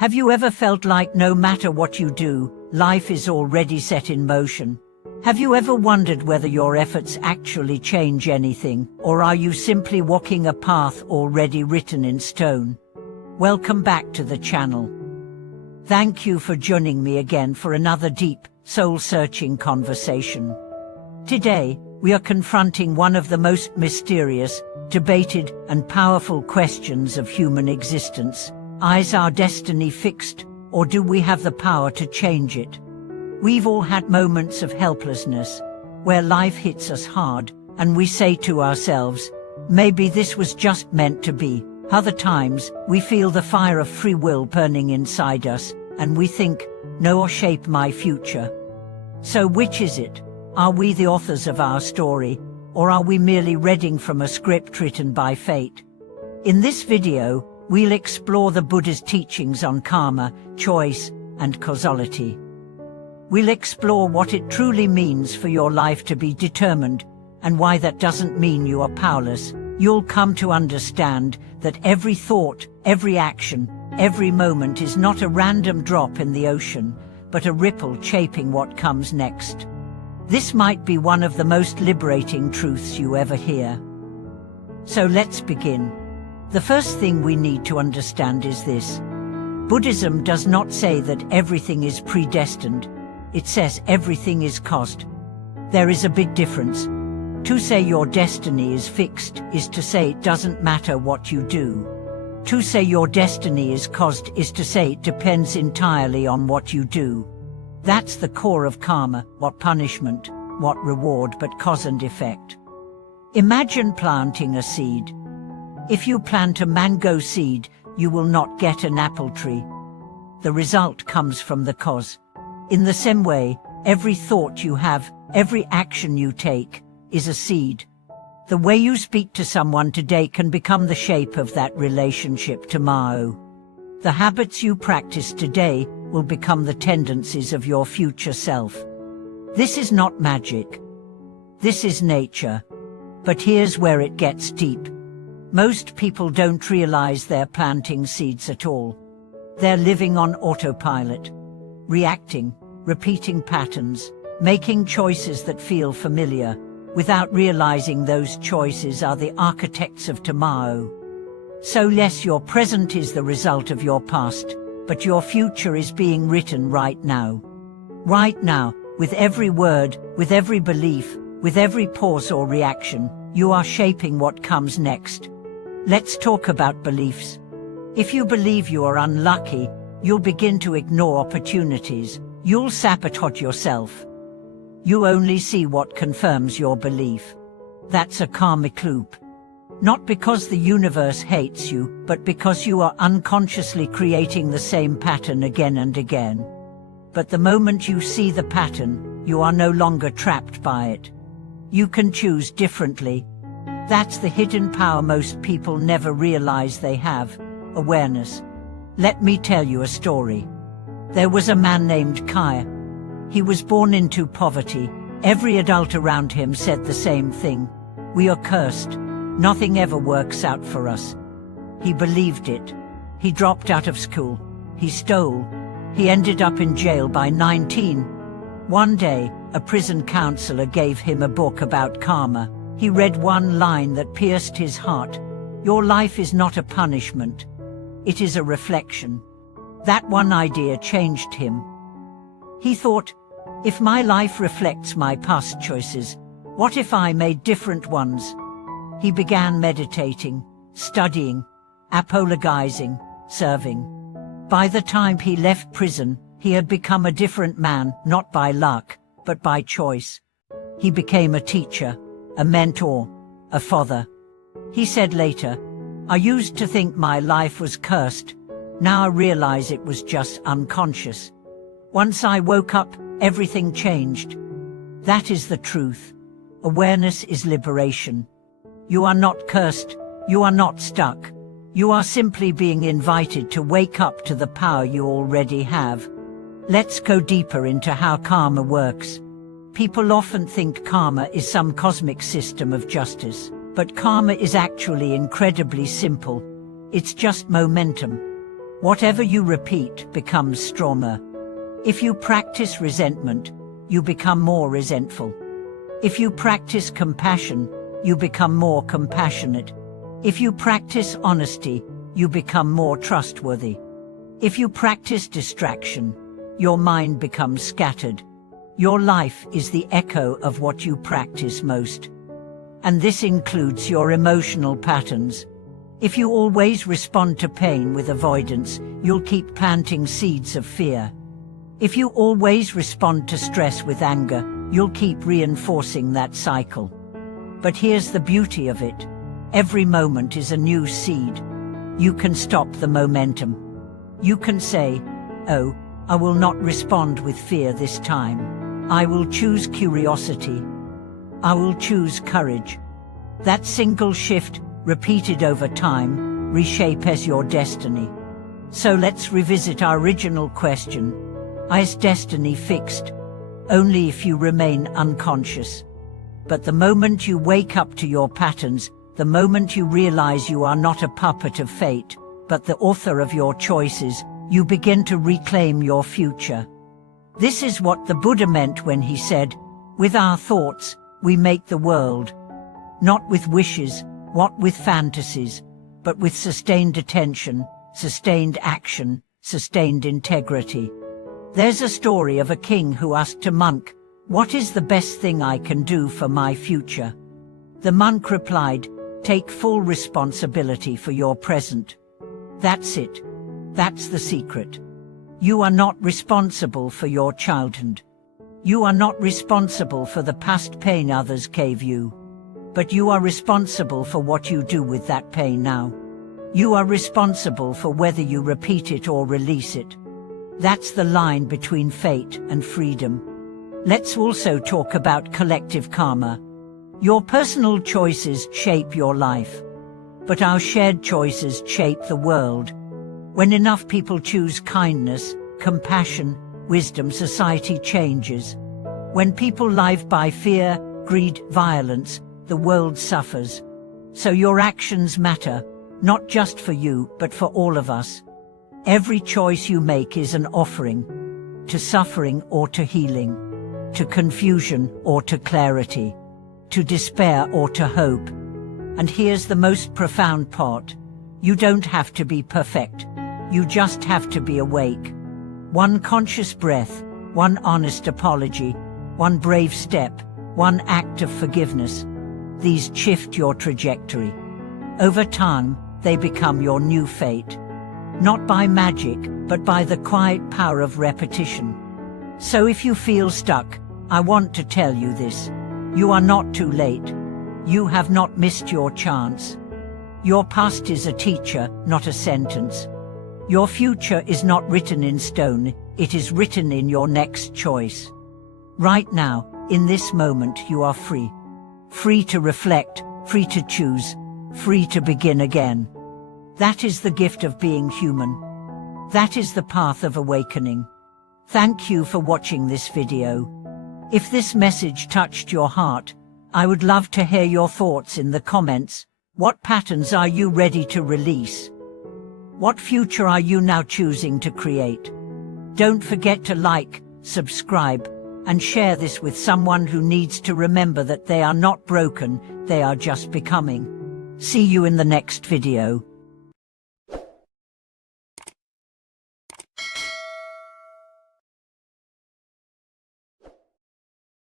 Have you ever felt like no matter what you do, life is already set in motion? Have you ever wondered whether your efforts actually change anything, or are you simply walking a path already written in stone? Welcome back to the channel. Thank you for joining me again for another deep, soul-searching conversation. Today, we are confronting one of the most mysterious, debated, and powerful questions of human existence. Is our destiny fixed, or do we have the power to change it? We've all had moments of helplessness, where life hits us hard, and we say to ourselves, maybe this was just meant to be. Other times, we feel the fire of free will burning inside us, and we think, no, or shape my future. So which is it? Are we the authors of our story, or are we merely reading from a script written by fate? In this video, we'll explore the Buddha's teachings on karma, choice, and causality. We'll explore what it truly means for your life to be determined, and why that doesn't mean you are powerless. You'll come to understand that every thought, every action, every moment is not a random drop in the ocean, but a ripple shaping what comes next. This might be one of the most liberating truths you ever hear. So let's begin. The first thing we need to understand is this. Buddhism does not say that everything is predestined. It says everything is caused. There is a big difference. To say your destiny is fixed is to say it doesn't matter what you do. To say your destiny is caused is to say it depends entirely on what you do. That's the core of karma, what punishment, what reward, but cause and effect. Imagine planting a seed. If you plant a mango seed, you will not get an apple tree. The result comes from the cause. In the same way, every thought you have, every action you take, is a seed. The way you speak to someone today can become the shape of that relationship tomorrow. The habits you practice today will become the tendencies of your future self. This is not magic. This is nature. But here's where it gets deep. Most people don't realize they're planting seeds at all. They're living on autopilot, reacting, repeating patterns, making choices that feel familiar, without realizing those choices are the architects of tomorrow. So yes, your present is the result of your past, but your future is being written right now. Right now, with every word, with every belief, with every pause or reaction, you are shaping what comes next. Let's talk about beliefs. If you believe you are unlucky, you'll begin to ignore opportunities. You'll sabotage yourself. You only see what confirms your belief. That's a karmic loop. Not because the universe hates you, but because you are unconsciously creating the same pattern again and again. But the moment you see the pattern, you are no longer trapped by it. You can choose differently. That's the hidden power most people never realize they have, awareness. Let me tell you a story. There was a man named Kaya. He was born into poverty. Every adult around him said the same thing. We are cursed. Nothing ever works out for us. He believed it. He dropped out of school. He stole. He ended up in jail by 19. One day, a prison counselor gave him a book about karma. He read one line that pierced his heart. Your life is not a punishment. It is a reflection. That one idea changed him. He thought, if my life reflects my past choices, what if I made different ones? He began meditating, studying, apologizing, serving. By the time he left prison, he had become a different man, not by luck, but by choice. He became a teacher, a mentor, a father. He said later, I used to think my life was cursed. Now I realize it was just unconscious. Once I woke up, everything changed. That is the truth. Awareness is liberation. You are not cursed. You are not stuck. You are simply being invited to wake up to the power you already have. Let's go deeper into how karma works. People often think karma is some cosmic system of justice, but karma is actually incredibly simple. It's just momentum. Whatever you repeat becomes stronger. If you practice resentment, you become more resentful. If you practice compassion, you become more compassionate. If you practice honesty, you become more trustworthy. If you practice distraction, your mind becomes scattered. Your life is the echo of what you practice most. And this includes your emotional patterns. If you always respond to pain with avoidance, you'll keep planting seeds of fear. If you always respond to stress with anger, you'll keep reinforcing that cycle. But here's the beauty of it. Every moment is a new seed. You can stop the momentum. You can say, "Oh, I will not respond with fear this time. I will choose curiosity. I will choose courage." That single shift, repeated over time, reshapes your destiny. So let's revisit our original question. Is destiny fixed? Only if you remain unconscious. But the moment you wake up to your patterns, the moment you realize you are not a puppet of fate, but the author of your choices, you begin to reclaim your future. This is what the Buddha meant when he said, "With our thoughts, we make the world." Not with wishes, not with fantasies, but with sustained attention, sustained action, sustained integrity. There's a story of a king who asked a monk, "What is the best thing I can do for my future?" The monk replied, "Take full responsibility for your present." That's it. That's the secret. You are not responsible for your childhood. You are not responsible for the past pain others gave you. But you are responsible for what you do with that pain now. You are responsible for whether you repeat it or release it. That's the line between fate and freedom. Let's also talk about collective karma. Your personal choices shape your life. But our shared choices shape the world. When enough people choose kindness, compassion, wisdom, society changes. When people live by fear, greed, violence, the world suffers. So your actions matter, not just for you, but for all of us. Every choice you make is an offering, to suffering or to healing, to confusion or to clarity, to despair or to hope. And here's the most profound part. You don't have to be perfect. You just have to be awake. One conscious breath, one honest apology, one brave step, one act of forgiveness. These shift your trajectory. Over time, they become your new fate. Not by magic, but by the quiet power of repetition. So if you feel stuck, I want to tell you this. You are not too late. You have not missed your chance. Your past is a teacher, not a sentence. Your future is not written in stone, it is written in your next choice. Right now, in this moment, you are free. Free to reflect, free to choose, free to begin again. That is the gift of being human. That is the path of awakening. Thank you for watching this video. If this message touched your heart, I would love to hear your thoughts in the comments. What patterns are you ready to release? What future are you now choosing to create? Don't forget to like, subscribe, and share this with someone who needs to remember that they are not broken, they are just becoming. See you in the next video.